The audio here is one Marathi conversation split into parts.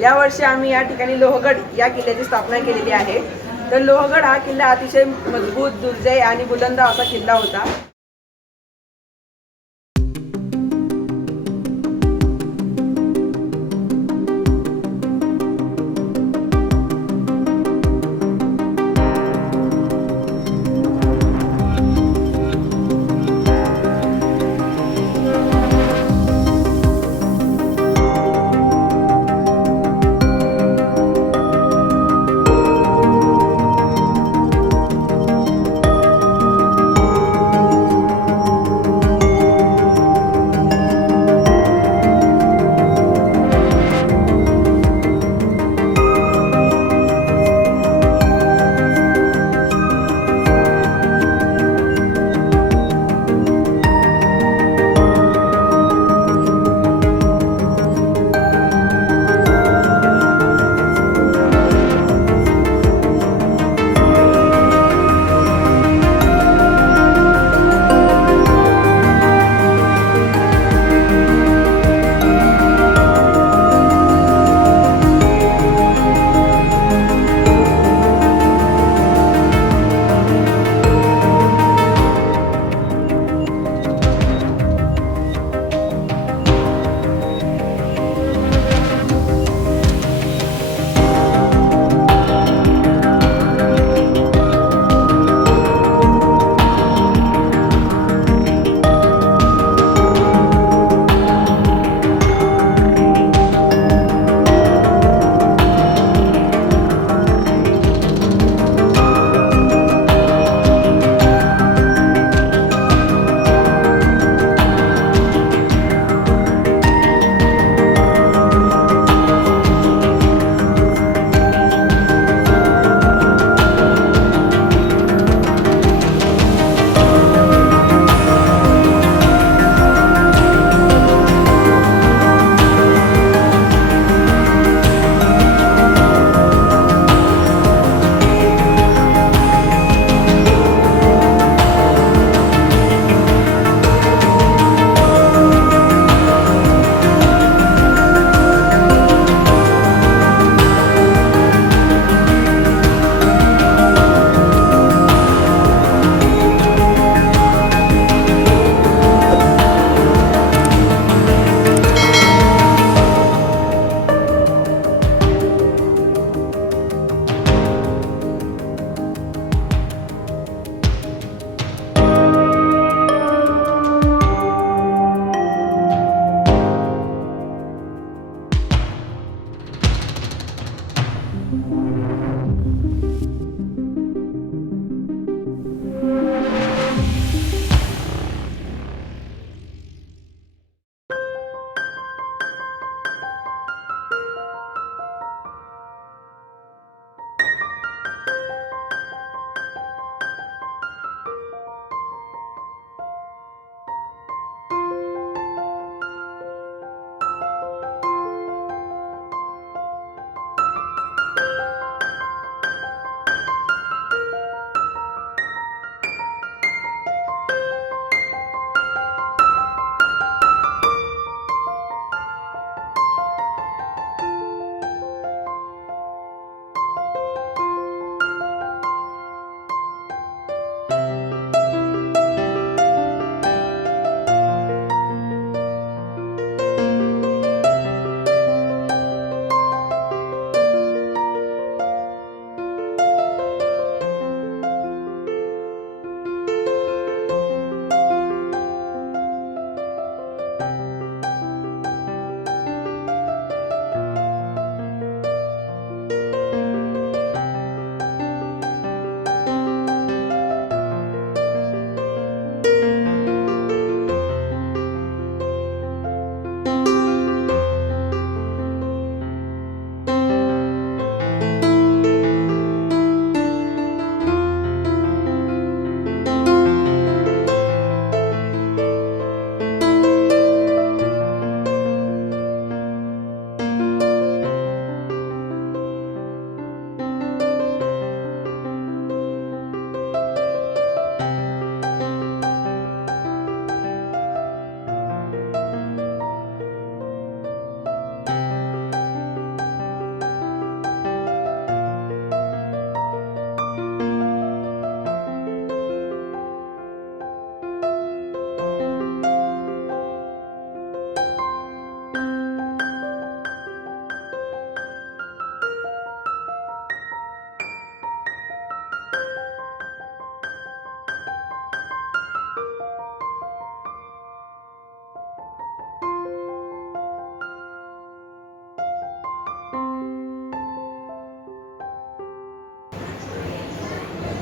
यावर्षी आम्ही या ठिकाणी लोहगड या किल्ल्याची स्थापना केलेली आहे। तर लोहगड हा किल्ला अतिशय मजबूत, दुर्जय आणि बुलंद असा किल्ला होता।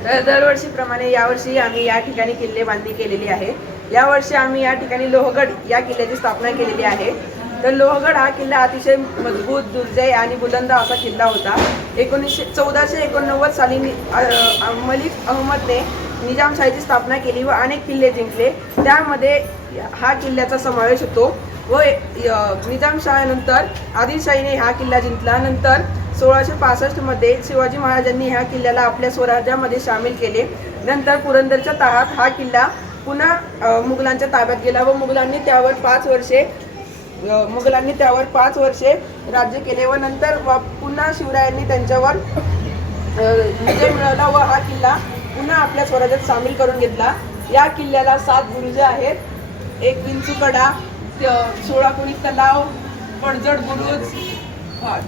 तर दरवर्षीप्रमाणे यावर्षी आम्ही या ठिकाणी किल्ले बांधणी केलेली आहे। यावर्षी आम्ही या ठिकाणी लोहगड या किल्ल्याची स्थापना केलेली आहे। तर लोहगड हा किल्ला अतिशय मजबूत, दुर्जय आणि बुलंद असा किल्ला होता। 1489 साली मलिक अहमदने निजामशाहीची स्थापना केली व अनेक किल्ले जिंकले। त्यामध्ये हा किल्ल्याचा समावेश होतो व निजामशाहीनंतर आदिलशाहीने हा किल्ला जिंकला। नंतर 1665 मध्ये शिवाजी महाराजांनी ह्या किल्ल्याला आपल्या स्वराज्यामध्ये सामील केले। नंतर पुरंदरच्या तहात हा किल्ला पुन्हा मुघलांच्या ताब्यात गेला व मुघलांनी त्यावर 5 वर्षे राज्य केले व नंतर पुन्हा शिवरायांनी त्यांच्यावर विजय मिळवला व हा किल्ला पुन्हा आपल्या स्वराज्यात सामील करून घेतला। या किल्ल्याला 7 बुरुजे आहेत, एक विंचूकडा, 16 कोणी तलाव, पडझड बुरुज,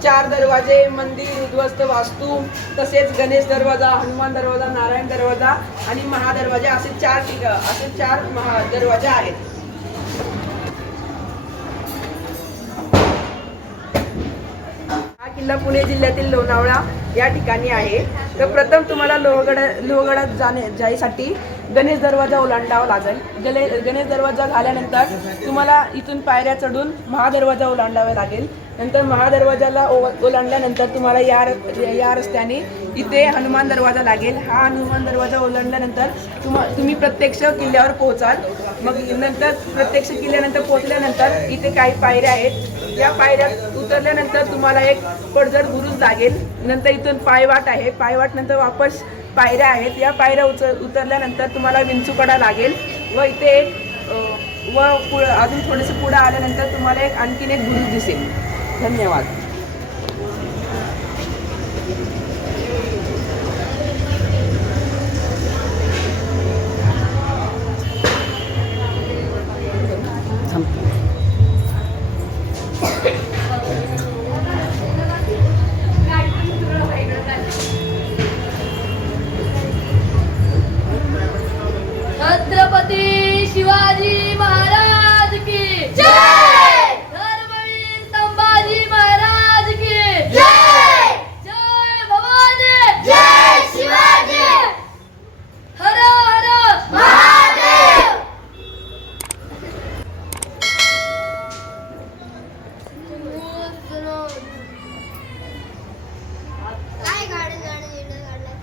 4 दरवाजे, मंदिर, उद्ध्वस्त वास्तू, तसेच गणेश दरवाजा, हनुमान दरवाजा, नारायण दरवाजा आणि महादरवाजा असे 4 दरवाजे आहेत। हा किल्ला पुणे जिल्ह्यातील लोणावळा या ठिकाणी आहे। तर प्रथम तुम्हाला लोहगडात जाण्यासाठी गणेश दरवाजा ओलांडावा लागेल। गणेश दरवाजा झाल्यानंतर तुम्हाला इथून पायऱ्या चढून महादरवाजा ओलांडावा लागेल। नंतर महादरवाजाला ओलांडल्यानंतर तुम्हाला या रस्त्याने इथे हनुमान दरवाजा लागेल। हा हनुमान दरवाजा ओलांडल्यानंतर तुम्ही प्रत्यक्ष किल्ल्यावर पोहोचाल। मग नंतर प्रत्यक्ष किल्ल्यानंतर पोहोचल्यानंतर इथे काही पायऱ्या आहेत, या पायऱ्यात उतरल्यानंतर तुम्हाला एक पडझड बुरुज लागेल। नंतर इथून पायवाट आहे, पायवाट नंतर वापस पायऱ्या आहेत, या पायऱ्या उतरल्यानंतर तुम्हाला विंचूकडा लागेल व इथे अजून थोडेसे पुढे आल्यानंतर तुम्हाला आणखीन एक बुरुज दिसेल। धन्यवाद। छत्रपती शिवाजी महाराज की जय, धर्मवीर संभाजी महाराज की जय, जय भवानी, जय शिवाजी, हर हर महादेव। काय गाडी गाडी काढलाय